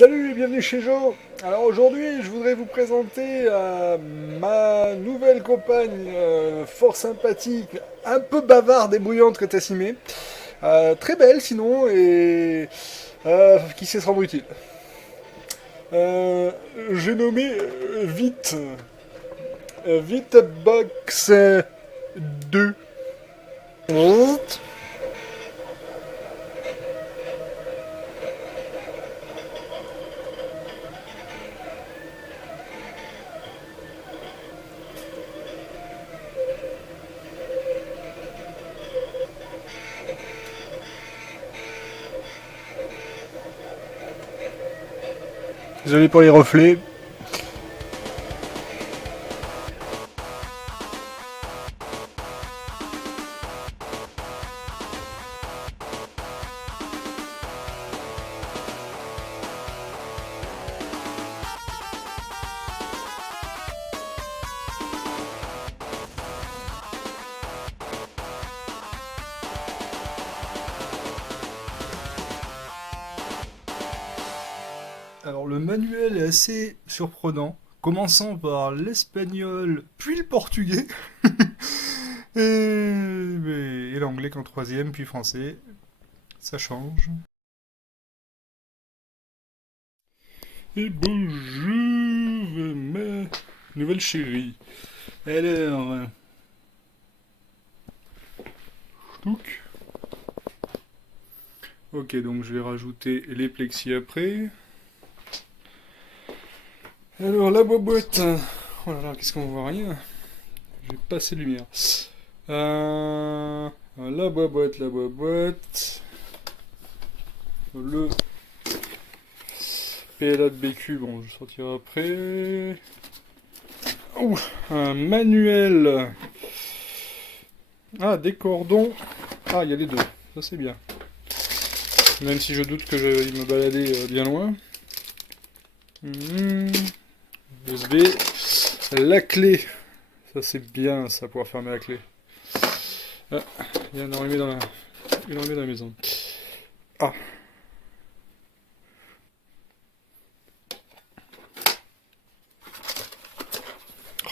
Salut et bienvenue chez Joe. Alors aujourd'hui, je voudrais vous présenter ma nouvelle compagne fort sympathique, un peu bavarde et bruyante que Tassimé. Très belle sinon et qui sait se rendre utile. Euh, j'ai nommé Vite. Vitebox 2. Désolé pour les reflets. Alors le manuel est assez surprenant, commençant par l'espagnol, puis le portugais, et l'anglais qu'en troisième, puis français. Ça change. Et bonjour, ma nouvelle chérie. Alors, touc. Ok, donc je vais rajouter les plexis après. Alors la boîte. Oh là là, qu'est-ce qu'on voit rien. Je vais passer de lumière. La boîte. Le PLA de BQ, bon, je sortirai après. Ouh, un manuel. Ah, des cordons. Ah, il y a les deux. Ça, c'est bien. Même si je doute que il me balader bien loin. USB. La clé. Ça, c'est bien, ça, pouvoir fermer la clé. Ah, il y en a enlevé dans la maison. Ah.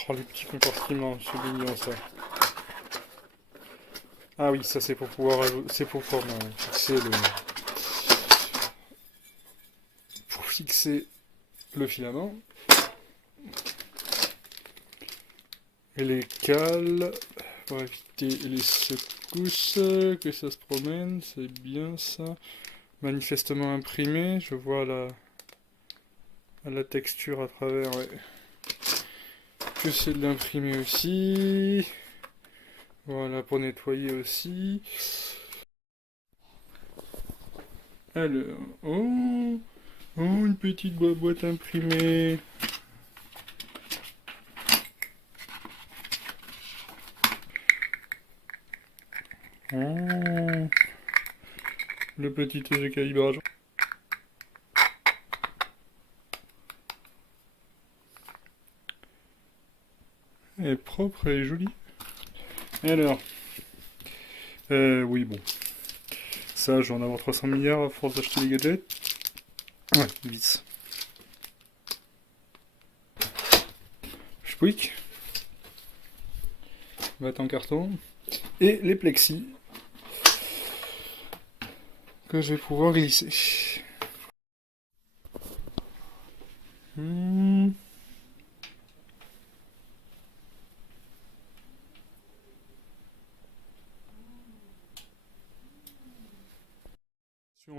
Oh, les petits compartiments, c'est mignon, ça. Ah oui, ça, c'est pour pouvoir fixer le filament. Et les cales, pour éviter les secousses, que ça se promène, c'est bien ça. Manifestement imprimé, je vois la texture à travers, ouais. Que c'est de l'imprimer aussi. Voilà, pour nettoyer aussi. Alors, oh, une petite boîte imprimée. Oh, le petit test de calibrage. Elle est propre, elle est jolie. Alors, oui, bon. Ça, je vais en avoir 300 milliards à force d'acheter des gadgets. Ouais, vis. Chouic. Boîte en carton. Et les plexis. Que je vais pouvoir glisser. Hmm.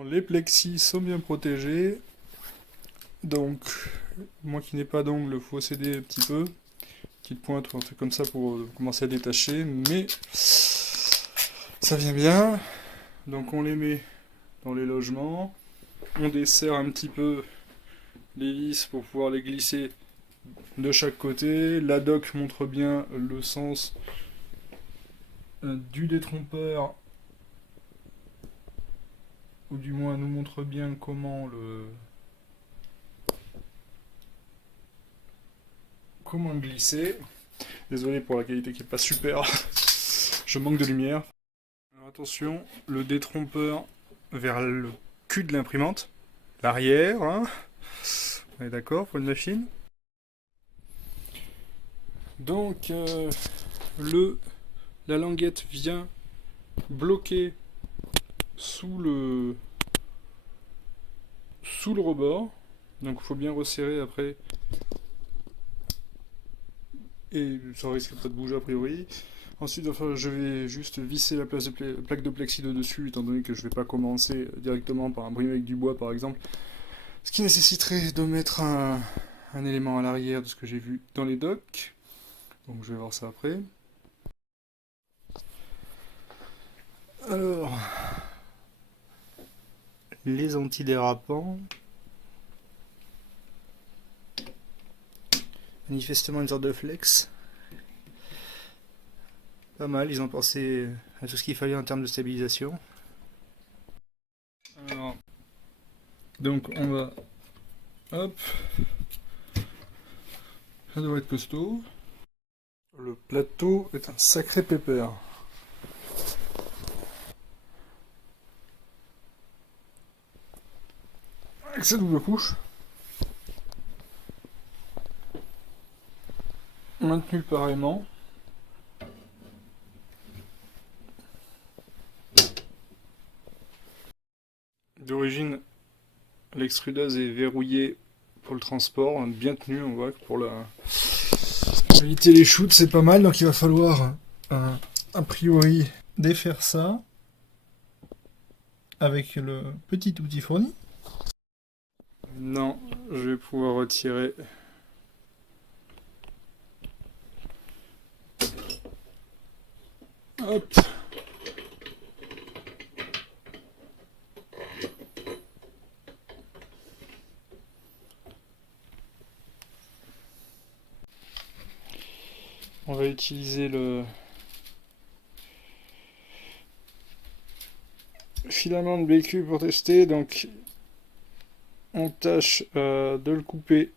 Les plexis sont bien protégés. Donc, moi qui n'ai pas d'ongle, faut céder un petit peu. Petite pointe ou un truc comme ça pour commencer à détacher. Mais ça vient bien. Donc on les met dans les logements. On desserre un petit peu les vis pour pouvoir les glisser de chaque côté. La doc montre bien le sens du détrompeur, ou du moins nous montre bien comment le glisser. Désolé pour la qualité qui est pas super, je manque de lumière. Alors attention, le détrompeur vers le cul de l'imprimante, l'arrière, hein. On est d'accord pour une machine? Donc, la languette vient bloquer sous le rebord. Donc il faut bien resserrer après. Et ça risque pas de bouger a priori. Ensuite, enfin, je vais juste visser la plaque de plexi de dessus, étant donné que je vais pas commencer directement par un bris avec du bois par exemple. Ce qui nécessiterait de mettre un élément à l'arrière de ce que j'ai vu dans les docks. Donc je vais voir ça après. Alors, les antidérapants. Manifestement une sorte de flex. Pas mal, ils ont pensé à tout ce qu'il fallait en termes de stabilisation. Alors, donc on va... Hop. Ça devrait être costaud. Le plateau est un sacré pépère. Avec sa double couche. Maintenu pareillement. D'origine, l'extrudeuse est verrouillée pour le transport, bien tenu, on voit que pour éviter les shoots c'est pas mal, donc il va falloir a priori défaire ça avec le petit outil fourni. Non, je vais pouvoir retirer. Hop. On va utiliser le filament de BQ pour tester, donc on tâche de le couper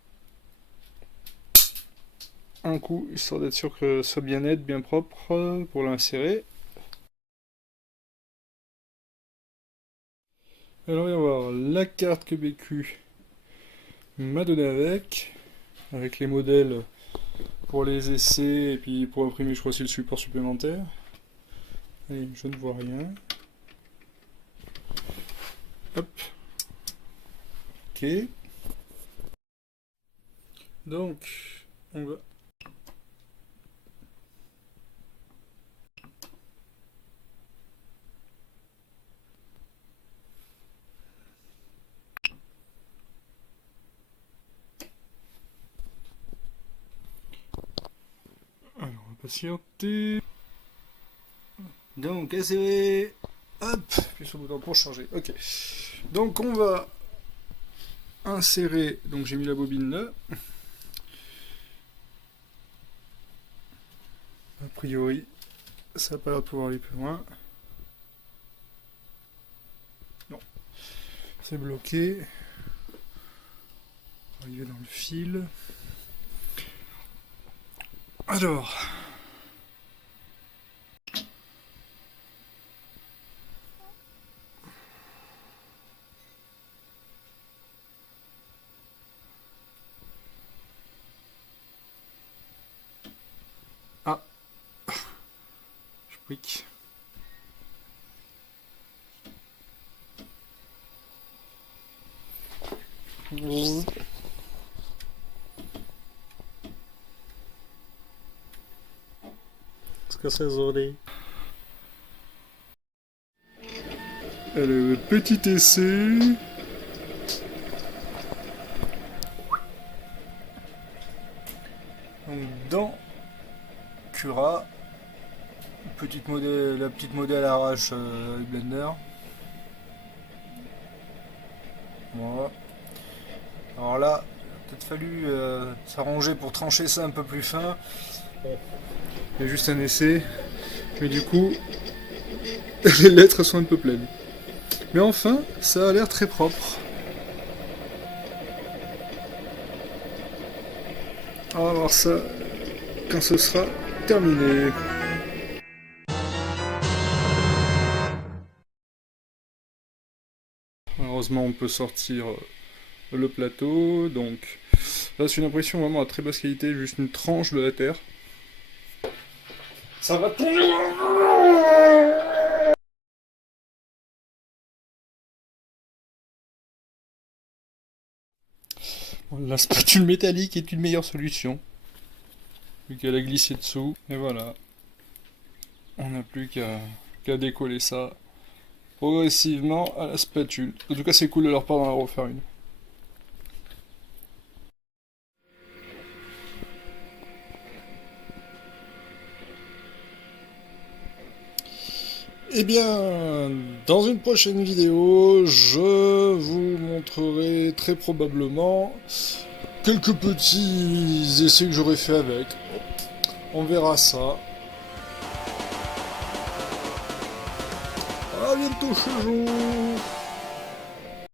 un coup, histoire d'être sûr que ce soit bien net, bien propre pour l'insérer. Alors on va voir la carte que BQ m'a donné avec les modèles pour les essais et puis pour imprimer je crois aussi le support supplémentaire. Allez, je ne vois rien. Hop. Ok. Donc, on va... Alors, on va patienter. Donc, insérer. Hop, puis sur le bouton pour changer. Ok. Donc, on va insérer. Donc, j'ai mis la bobine là. A priori, ça n'a pas l'air de pouvoir aller plus loin. Non. C'est bloqué. On va arriver dans le fil. Alors. Ah. Je pique. Est-ce que c'est joli? Le petit essai. Donc dans Cura, la petite modèle à arrache avec Blender. Voilà. Alors là, il a peut-être fallu s'arranger pour trancher ça un peu plus fin. Il y a juste un essai. Mais du coup, les lettres sont un peu pleines. Mais enfin, ça a l'air très propre. On va voir ça quand ce sera terminé. Heureusement, on peut sortir le plateau. Donc là c'est une impression vraiment à très basse qualité, juste une tranche de la terre. Ça va tourner. La spatule métallique est une meilleure solution, vu qu'elle a glissé dessous. Et voilà, on n'a plus qu'à décoller ça progressivement à la spatule. En tout cas, c'est cool de leur part d'en refaire une. Eh bien, dans une prochaine vidéo, je vous montrerai très probablement quelques petits essais que j'aurais fait avec. On verra ça. À bientôt chez vous.